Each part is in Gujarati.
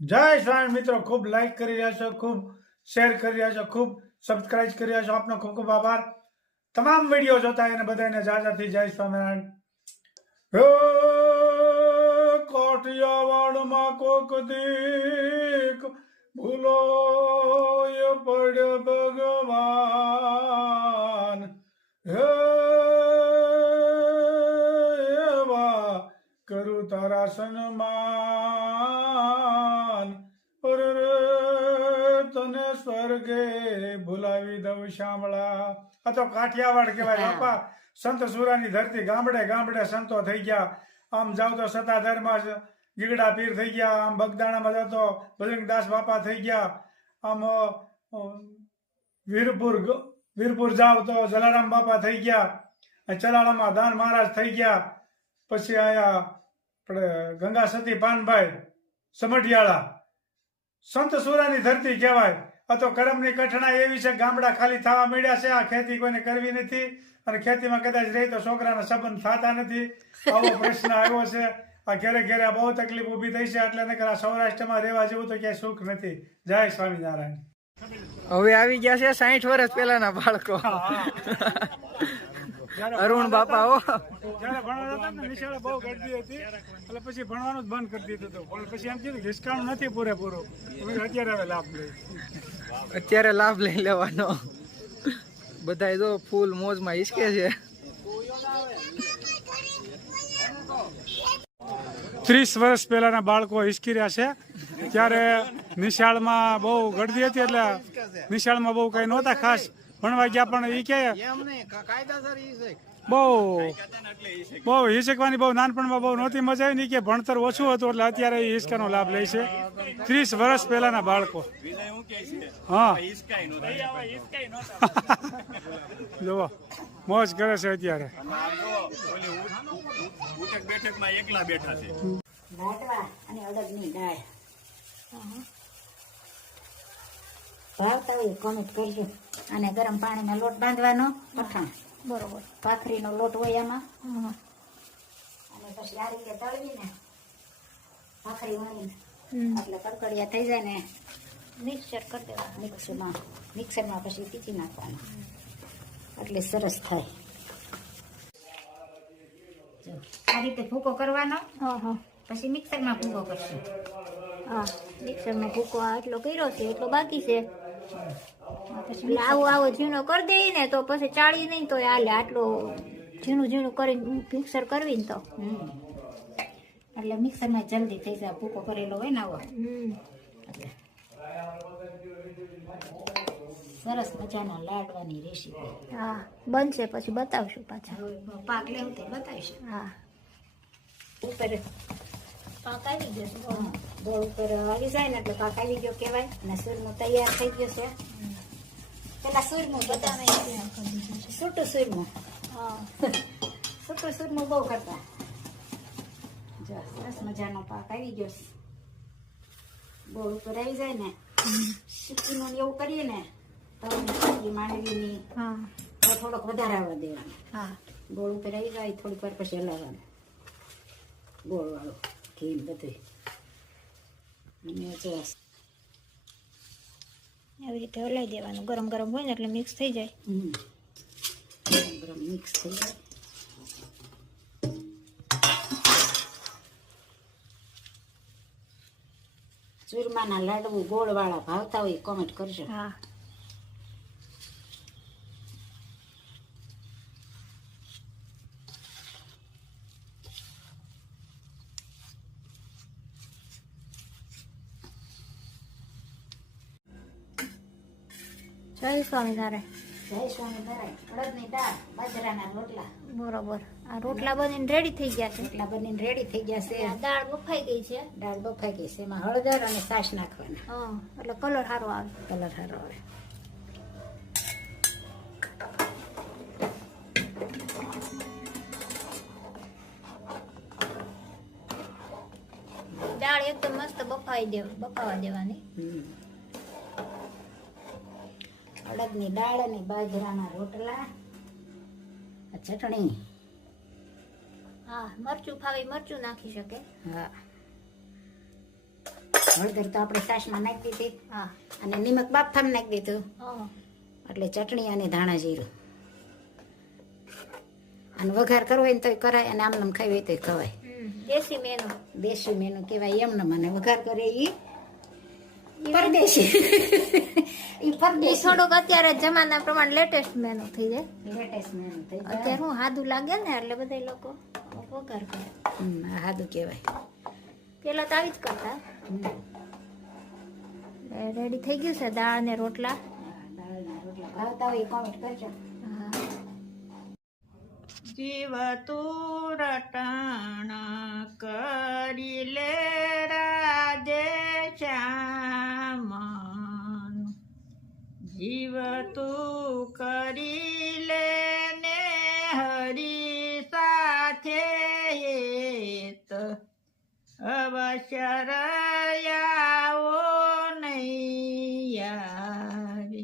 જય સ્વામી મિત્રો, ખૂબ લાઈક કરી રહ્યા છો, ખૂબ શેર કરી રહ્યા છો, ખૂબ સબસ્ક્રાઇબ કરી રહ્યા છો. આપનો ખૂબ ખૂબ આભાર. તમામ વિડીયો જોતા એને બધાને જાજાથી જય સ્વામિનારાયણ. હે કાઠિયાવાડમાં કોક દીક ભૂલો એ પડ્યો ભગવાન. હે એવા કરું તારા સન્માન. તને સ્વર્ગે ભૂલાવી દઉં શામળા. આ તો કાઠિયાવાડ કહેવાય બાપા. સંત સુરાની ધરતી. ગામડે ગામડે સંતો થઈ ગયા. આમ જાવ તો સત્તાધારમાં ગીગડા પીર થઈ ગયા. આમ બગદાણામાં જાવ તો બજરંગદાસ બાપા થઈ ગયા. આમ વીરપુર જાવ તો જલારામ બાપા થઈ ગયા. ચલાળામાં દાન મહારાજ થઈ ગયા. પછી આયા આપણે ગંગા સતી પાનભાઈ સમઢિયાળા. સંત સુરાની ધરતી કહેવાય. આ તો કરમની કઠણા એવી છે, ગામડા ખાલી થવા મળ્યા છે. આ ખેતી કોઈને કરવી નથી અને ખેતીમાં કદાચ રહી તો છોકરાના સંબંધ થતા નથી. આવો પ્રશ્ન આવ્યો છે. આ ઘેરે ઘેરે બહુ તકલીફ ઊભી થઈ છે. એટલે નકર આ સૌરાષ્ટ્રમાં રહેવા જેવું તો ક્યાંય સુખ નથી. જય સ્વામિનારાયણ. હવે આવી ગયા છે 60 વર્ષ પહેલાના બાળકો. અરુણ બાપા હો. જયારે ભણવા હતા ને નિશાળે બહુ ગરદી હતી એટલે પછી ભણવાનું જ બંધ કરી દીધું હતું. પણ પછી એમ કીધું ડિસ્કાઉન્ટ નથી પૂરેપૂરું. અત્યારે હવે લાભ લઈ અત્યારે લાભ લઈ લેવાનો. બધા જો ફૂલ મોજમાં હિસકે છે. 30 વર્ષ પહેલાના બાળકો હિસકી રહ્યા છે. ત્યારે નિશાળમાં બહુ ગરદી હતી એટલે નિશાળમાં બહુ કઈ નહોતા ખાસ ભણવા ગયા. પણ એ કે બહુ હિસકવાની બહુ નાનપણમાં બહુ નહોતી મજા આવી ને કે ભણતર ઓછું હતું એટલે અત્યારે એ હિસકાનો લાભ લે છે. 30 વર્ષ પહેલાના બાળકો. હા જુઓ મોજ કરે છે અત્યારે. અને અડદની દાળ ભાવતા હોય કમેન્ટ કરજો. અને ગરમ પાણીમાં લોટ બાંધવાનો પઠાણ બરોબર. ભાખરીનો લોટ હોય આમાં. અને પછી આ રીતે તળવીને ભાખરી વણીને એટલે કડકડિયા થઈ જાય ને મિક્સર કરી દેવાનું. મિક્સરમાં પછી પીસી નાખવાનું એટલે સરસ થાય. આ રીતે ભૂકો કરવાનો. પછી મિક્સરમાં ભૂકો કરશું. હા, મિક્સરમાં ભૂકો એટલો કર્યો છે, એટલો બાકી છે. પછી આવો ઝીણો કરી દઈએ ને તો પછી ચાળી નહીં તો હાલે. આટલો ઝીણું કરીને મિક્સર કરવી ને તો એટલે મિક્સરમાં જલ્દી થઈ જાય. ભૂકો કરેલો હોય ને આવો એટલે સરસ મજાના લાડવાની રેસીપી. હા, બનશે પછી બતાવશું પાછા. પાક લેવું તે બતાવીશું. હા, ઉપર પાક આવી જશે. ગોળ ઉપર આવી જાય ને એટલે પાક આવી ગયો કહેવાય. અને સૂરમું તૈયાર થઈ ગયો છે. પેલા સૂરમું બતાવે સૂટું સૂરમું. હા, સૂટું સૂરમું બહુ કરતા. જો સરસ મજાનો પાક આવી ગયો. ગોળ ઉપર આવી જાય ને સિક્કીનું એવું કરીએ ને તો માંડવીની હા, તો થોડોક વધારે આવવા દેવાનો. હા, ગોળ ઉપર આવી જાય થોડીક વાર પછી હલાવવાનું. ગોળ વાળું ઘી બધું. અને જો આવી રીતે હલાવી દેવાનું. ગરમ ગરમ હોય ને એટલે મિક્સ થઈ જાય. ગરમ ગરમ મિક્સ થઈ જાય. ચૂરમાના લાડુ ગોળ વાળા ભાવતા હોય કોમેન્ટ કરજો. હા, જય સ્વામિનારાયણ. જય સ્વામિનારાયણ. અડદની દાળ બાજરાના રોટલા. બરોબર. આ રોટલા બનીને રેડી થઈ ગયા છે. રોટલા બનીને રેડી થઈ ગયા છે. આ દાળ બફાઈ ગઈ છે. દાળ બફાઈ ગઈ છે. એમાં હળદર અને છાશ નાખવાના. હા, એટલે કલર સારો આવે. કલર સારો આવે. દાળ એકદમ મસ્ત બફાવા દેવાની. અડદની દાળ અને બાજરાના રોટલા. ચટણી. હા, મરચું ફાવે મરચું નાખી શકે. હા હળદર તો આપણે છાશમાં નાખી દીધી હા અને નિમક બાફામાં નાખી દીધું હા એટલે ચટણી અને ધાણા જીરું અને વઘાર કરવો હોય ને તોય કરાય અને આમનામ ખાવી હોય તોય ખવાય દેશી મેનુ દેશી મેનુ કહેવાય એમને મને વઘાર કરે ઈ પરદેશી ઈ એ પરદેશી થોડુંક અત્યારે જમાના પ્રમાણે લેટેસ્ટ મેનુ થઈ જાય લેટેસ્ટ મેનુ થઈ જાય. અત્યારે હું સાદું લાગે ને એટલે બધા લોકો વઘાર કરે આ સાદું કહેવાય. પેલા તો આવી જ કરતા હમ. રેડી થઈ ગયું છે દાળ ને રોટલા દાળના રોટલા ભાવતા હોય કોમેન્ટ કરજો. જીવ તું રટણ કરી લે રાધે શ્યામ જીવ તું કરી લે ને હરી સાથે હેત અવશ્ય રયાવો નહીં આવે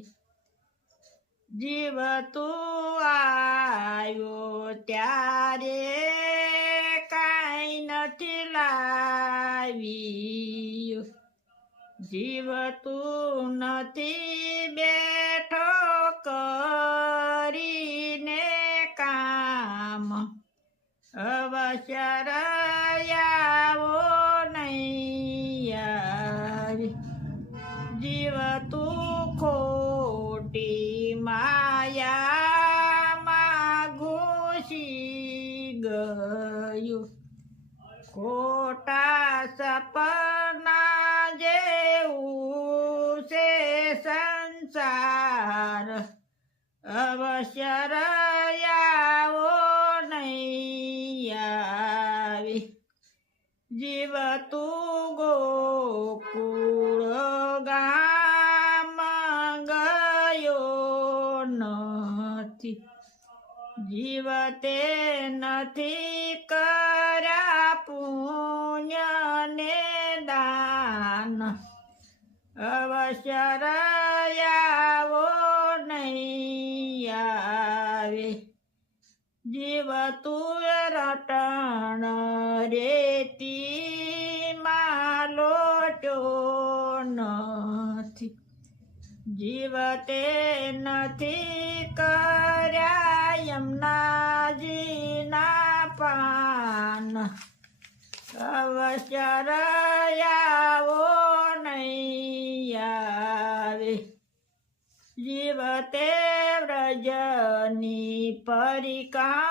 જીવ તું આવ્યો ત્યારે કાંઈ નથી લાવ્યું જીવ તું નથી બેઠો કરીને કામ અવશ્ય રયાવો નહીં આવે જીવ તું ખોટી માયામાં ઘૂસી ગયું ખોટા સપના જેવું છે સંસાર અવશ્ય રયાવો નહીં આવે જીવ તું ગોકુળ ગામ ગયો નથી જીવ તે નથી કર્યા પુણ્ય ને દાન અવશ્ય રયાવો નહીં આવે જીવ તું રટણ રેતી માં લોટ્યો નથી જીવ તે નથી કર્યા યમુનાજીના પાન અવશ્ય રયાવો નહીં આવે જીવ તે વ્રજની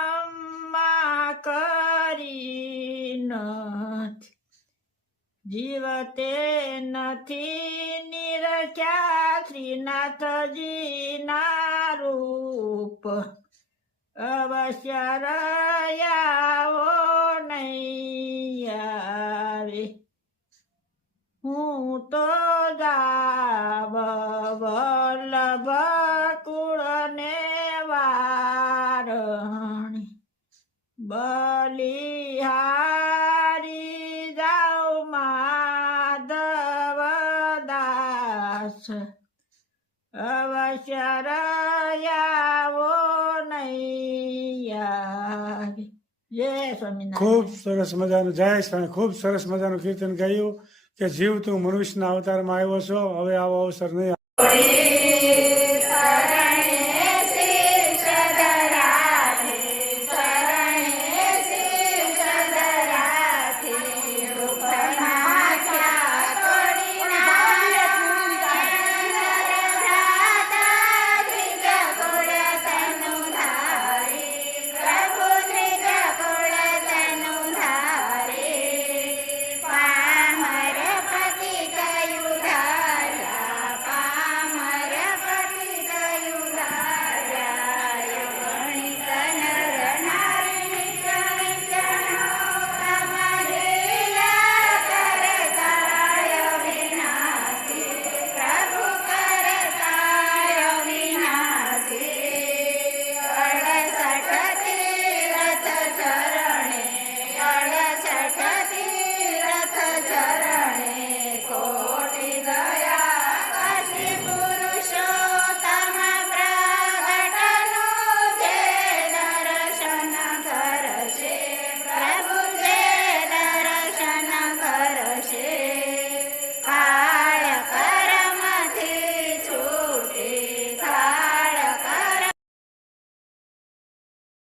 પરિક્રમા કરી નથી જીવ તે નથી નિરખ્યા શ્રીનાથજીના રૂપ અવશ્ય રયાવો નહીં આવે હું તો જાવ વલ્લભ કુળને વારણી બલિહારી જાઉ માધવ દાસ અવશ્ય રયાવો નહીં આવે જય સ્વામિનારાયણ. ખૂબ સરસ મજાનું જય સ્વામી ખૂબ સરસ મજાનું કીર્તન ગાયું કે જીવ તું મનુષ્યના અવતારમાં આવ્યો છો હવે આવો અવસર નહીં